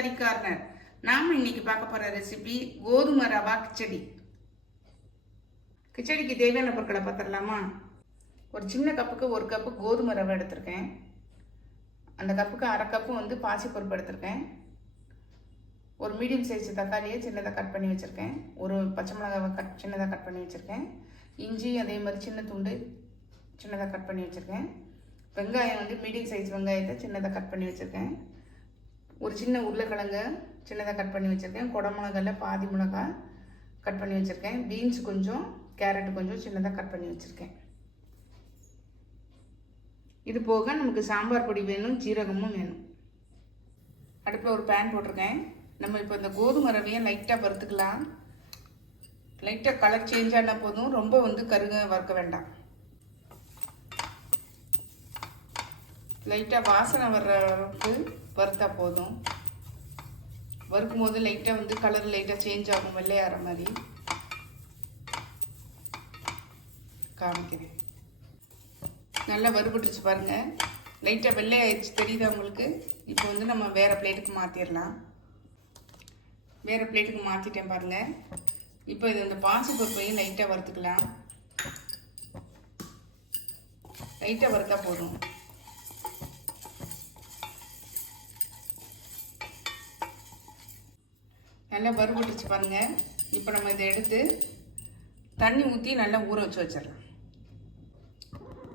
கறி கார்னர் நாம இன்னைக்கு பார்க்க போற ரெசிபி கோதுமை ரவா கிச்சடி. கிச்சடிக்கு தேவையான பொருட்களை பார்த்துடலாமா? ஒரு சின்ன கப்புக்கு ஒரு கப்பு கோதுமை ரவை எடுத்திருக்கேன். அந்த கப்புக்கு அரை கப்பு வந்து பாசிப்பருப்பு எடுத்திருக்கேன். ஒரு மீடியம் சைஸ் தக்காளியை சின்னதாக கட் பண்ணி வச்சுருக்கேன். ஒரு பச்சை மிளகாவை கட் சின்னதாக கட் பண்ணி வச்சுருக்கேன். இஞ்சி அதே மாதிரி சின்ன துண்டு சின்னதாக கட் பண்ணி வச்சுருக்கேன். வெங்காயம் வந்து மீடியம் சைஸ் வெங்காயத்தை சின்னதாக கட் பண்ணி வச்சுருக்கேன். ஒரு சின்ன உருளைக்கிழங்கு சின்னதாக கட் பண்ணி வச்சுருக்கேன். குடமிளகால பாதி மிளகா கட் பண்ணி வச்சுருக்கேன். பீன்ஸ் கொஞ்சம் கேரட் கொஞ்சம் சின்னதாக கட் பண்ணி வச்சுருக்கேன். இது போக நமக்கு சாம்பார் பொடி வேணும் ஜீரகமும் வேணும். அடுப்பில் ஒரு பேன் போட்டிருக்கேன். நம்ம இப்போ இந்த கோதுமை ரவையை லைட்டாக வறுத்துக்கலாம். லைட்டாக கலர் சேஞ்ச் ஆன போதும். ரொம்ப வந்து கருக வறுக்க வேண்டாம். லைட்டாக வாசனை வர்ற அளவுக்கு வறுத்தா போதும். வறுக்கும் போது லைட்டாக வந்து கலர் லைட்டாக சேஞ்ச் ஆகும் வெள்ளையாகிற மாதிரி. காமிக்கிறேன். நல்லா வறுபட்டுருச்சு பாருங்கள் லைட்டாக வெள்ளை தெரியுது உங்களுக்கு? இப்போ வந்து நம்ம வேறு பிளேட்டுக்கு மாற்றிடலாம் வேறு பிளேட்டுக்கு மாற்றிட்டேன் பாருங்கள் இப்போ இது அந்த பாசி பருப்பையும் லைட்டாக வறுத்துக்கலாம். லைட்டாக வறுத்தா போதும். நல்லா வறுபட்டுச்சு பாருங்கள் இப்போ நம்ம இதை எடுத்து தண்ணி ஊற்றி நல்லா ஊற வச்சு வச்சிடலாம்.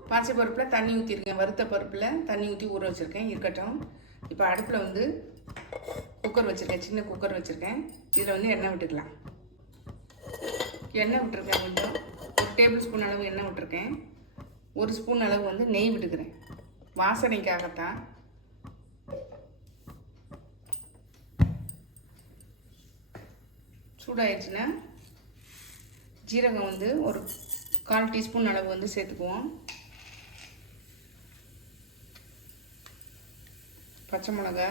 பாசி பருப்பில் தண்ணி ஊற்றிருக்கேன் வறுத்த பருப்பில் தண்ணி ஊற்றி ஊற வச்சுருக்கேன். இருக்கட்டும். இப்போ அடுப்பில் வந்து குக்கர் வச்சுருக்கேன். சின்ன குக்கர் வச்சுருக்கேன். இதில் வந்து எண்ணெய் விட்டுக்கலாம். எண்ணெய் விட்டுருக்கேன் கொஞ்சம். ஒரு டேபிள் ஸ்பூன் அளவு எண்ணெய் விட்டுருக்கேன். ஒரு ஸ்பூன் அளவு வந்து நெய் விட்டுக்கிறேன். வாசனைக்காகத்தான். சூடாயிடுச்சுன்னா ஜீரகம் வந்து ஒரு கால் டீஸ்பூன் அளவு வந்து சேர்த்துக்குவோம். பச்சை மிளகா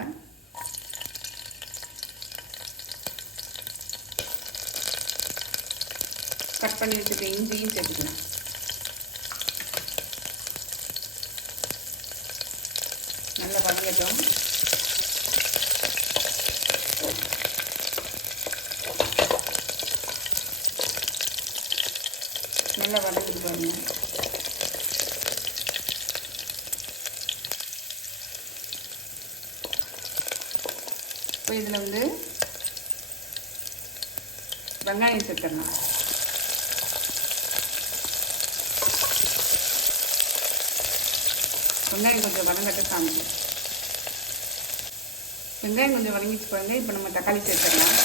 கட் பண்ணி வச்சுருக்க இஞ்சியும் சேர்த்துக்கலாம். நல்லா வதங்கட்டும். நல்லா வதக்கிட்டு பாருங்க இப்போ இதில் வந்து வெங்காயம் சேர்த்துடலாம். வெங்காயம் கொஞ்சம் வதங்கட்ட சாமி. வெங்காயம் கொஞ்சம் வதங்கிச்சு பாருங்க இப்போ நம்ம தக்காளி சேர்த்துடலாம்.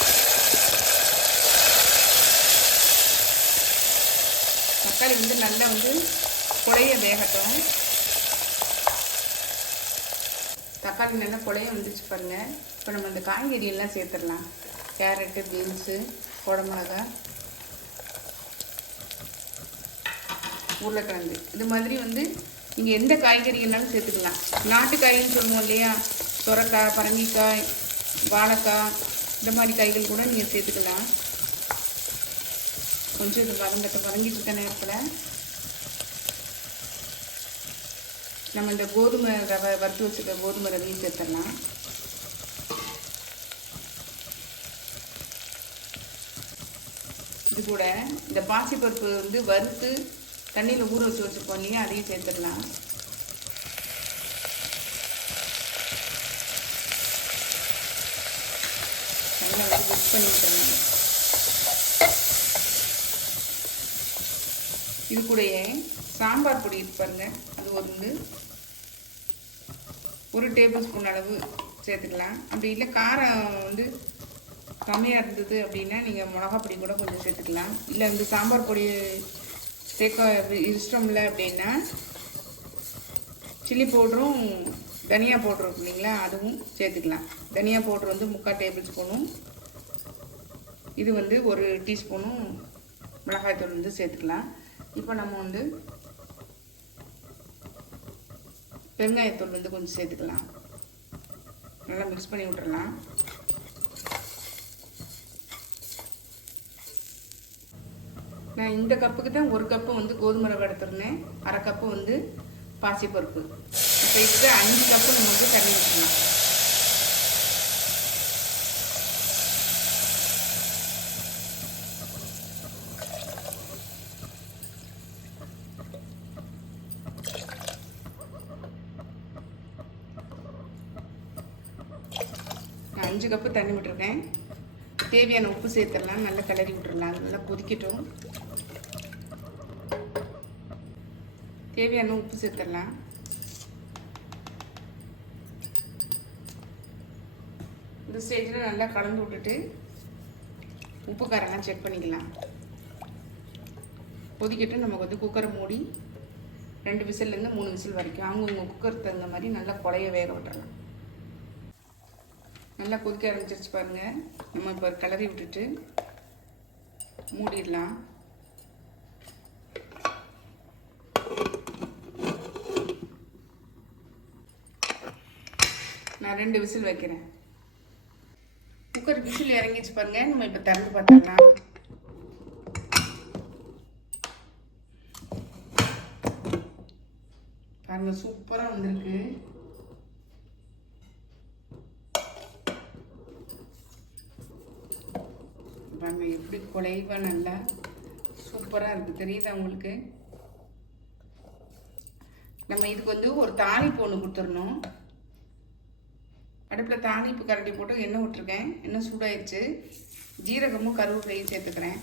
தக்காளி வந்து நல்லா வந்து குழைய வேகட்டும். தக்காளி நல்லா குழைய வந்துச்சு பாருங்க. இப்போ நம்ம இந்த காய்கறி எல்லாம் சேர்த்துடலாம். கேரட்டு பீன்ஸு குடமிளகா உருளைக்கிழங்கு. இது மாதிரி வந்து நீங்கள் எந்த காய்கறிகள்னாலும் சேர்த்துக்கலாம். நாட்டு சொல்லுவோம் இல்லையா? சுரக்காய் பரங்கிக்காய் வாழைக்காய் இந்த மாதிரி காய்கள் கூட நீங்கள் சேர்த்துக்கலாம். கொஞ்சம் இது வதங்கட்டும். வதங்கிட்டு இருக்க நேரத்தில் நம்ம இந்த கோதுமை ரவை வறுத்து வச்சுருக்க கோதுமை ரவையும் சேர்த்துடலாம். இது கூட இந்த பாசிப்பருப்பு வந்து வறுத்து தண்ணியில் ஊற வச்சு வச்சுருக்கோம் இல்லையா அதையும் சேர்த்துடலாம். நல்லா வந்து மிக்ஸ் பண்ணி இது கூடயே சாம்பார் பொடி இருப்பாருங்க பாருங்க. அது வந்து ஒரு டேபிள் ஸ்பூன் அளவு சேர்த்துக்கலாம். அப்படி இல்லை காரம் வந்து கம்மியாக இருந்தது அப்படின்னா நீங்கள் மிளகா பொடி கூட கொஞ்சம் சேர்த்துக்கலாம். இல்லை வந்து சாம்பார் பொடி சேர்க்க இஷ்டம் இல்லை அப்படின்னா சில்லி பவுடரும் தனியா பவுட்ரு இருக்கு இல்லைங்களா? அதுவும் சேர்த்துக்கலாம். தனியா பவுட்ரு வந்து முக்கால் டேபிள் ஸ்பூனும் இது வந்து ஒரு டீஸ்பூனும் மிளகாய்த்தூள் வந்து சேர்த்துக்கலாம். இப்போ நம்ம வந்து பெருங்காயத்தூள் வந்து கொஞ்சம் சேர்த்துக்கலாம். நல்லா மிக்ஸ் பண்ணி விட்டுடலாம் நான் இந்த கப்புக்கு தான் ஒரு கப்பு வந்து கோதுமை ரவை எடுத்துருந்தேன். அரை கப்பு வந்து பாசிப்பருப்பு. இப்போ இதுக்கு அஞ்சு கப்பு நம்ம வந்து தண்ணி ஊற்றலாம் அஞ்சு கப்பு தண்ணி விட்டுருக்கேன். தேவையான உப்பு சேர்த்துடலாம். நல்லா கிளறி விட்டுறலாம். அது நல்லா கொதிக்கட்டும். தேவையான உப்பு சேர்த்துடலாம். இந்த ஸ்டேஜில் நல்லா கலந்து விட்டுட்டு உப்பு காரெல்லாம் செக் பண்ணிக்கலாம். கொதிக்கட்டும். நமக்கு வந்து குக்கரை மூடி ரெண்டு விசில்லேருந்து மூணு விசில் வரைக்கும். அவங்கவுங்க குக்கர் தகுந்த மாதிரி நல்லா குழைய வேக விட்டுறலாம். நல்லா கொதிக்க ஆரம்பிச்சிருச்சு பாருங்க. நம்ம இப்போ கிளறி விட்டுட்டு மூடிடலாம். நான் ரெண்டு விசில் வைக்கிறேன். குக்கர் விசில் இறங்கிச்சு பாருங்க. நம்ம இப்போ திறந்து பார்த்துடலாம். பாருங்க சூப்பராக வந்திருக்கு. பாருங்க எப்படி குலைவா நல்லா சூப்பராக இருக்குது தெரியுதா உங்களுக்கு? நம்ம இதுக்கு வந்து ஒரு தாளிப்பு ஒன்று கொடுத்துடணும். அடுப்பில் தாளிப்பு கரண்டி போட்டு எண்ணெய் விட்டுருக்கேன். எண்ணெய் சூடாயிடுச்சு ஜீரகமும் கருவேப்பிலையும் சேர்த்துக்கிறேன்.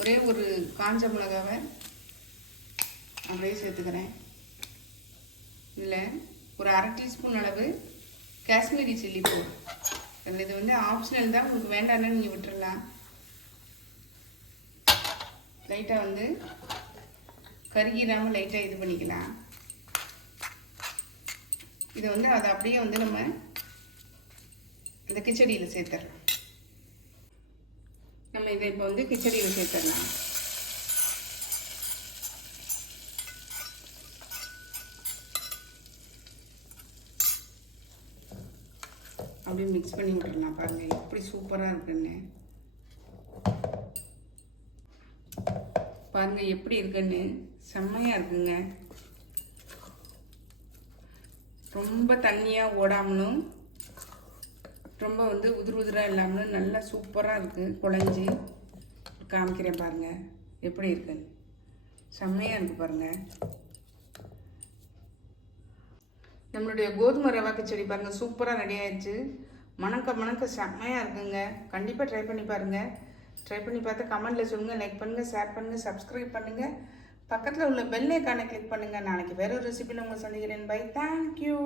ஒரே ஒரு காஞ்ச மிளகாவை அப்படியே சேர்த்துக்கிறேன். இதில் ஒரு அரை டீஸ்பூன் அளவு காஷ்மீரி சில்லி போடு. இது வந்து ஆப்ஷனல் தான் உங்களுக்கு வேண்டாம்னா நீங்கள் விட்டுறலாம். லைட்டாக வந்து கருகிடாமல் லைட்டாக இது பண்ணிக்கலாம். இதை வந்து அதை அப்படியே வந்து நம்ம இந்த கிச்சடியில் சேர்த்துடலாம் நம்ம இதை இப்போ வந்து கிச்சடியில் சேர்த்துடலாம் அப்படியே மிக்ஸ் பண்ணி விட்டுறலாம் பாருங்க. எப்படி சூப்பராக இருக்குன்னு. பாருங்க எப்படி இருக்குன்னு. செம்மையாக இருக்குங்க. ரொம்ப தண்ணியாக ஓடாமலும் ரொம்ப வந்து உதிர் உதிராக இல்லாமலும் நல்லா சூப்பராக இருக்குது குழஞ்சி. காமிக்கிறேன் பாருங்கள் எப்படி இருக்குன்னு. செம்மையாக இருக்குது பாருங்கள் நம்மளுடைய கோதுமை ரவா கிச்சடி பாருங்கள் சூப்பராக ரெடி ஆயிடுச்சு. மணக்க மணக்க செம்மையாக இருக்குங்க. கண்டிப்பாக ட்ரை பண்ணி பாருங்கள் ட்ரை பண்ணி பார்த்து கமெண்ட்டில் சொல்லுங்கள் லைக் பண்ணுங்கள் ஷேர் பண்ணுங்கள் சப்ஸ்கிரைப் பண்ணுங்கள் பக்கத்தில் உள்ள பெல் ஐக்கானை கிளிக் பண்ணுங்கள் நாளைக்கு வேற ஒரு ரெசிபியில் உங்களை சந்திக்கிறேன். By thank you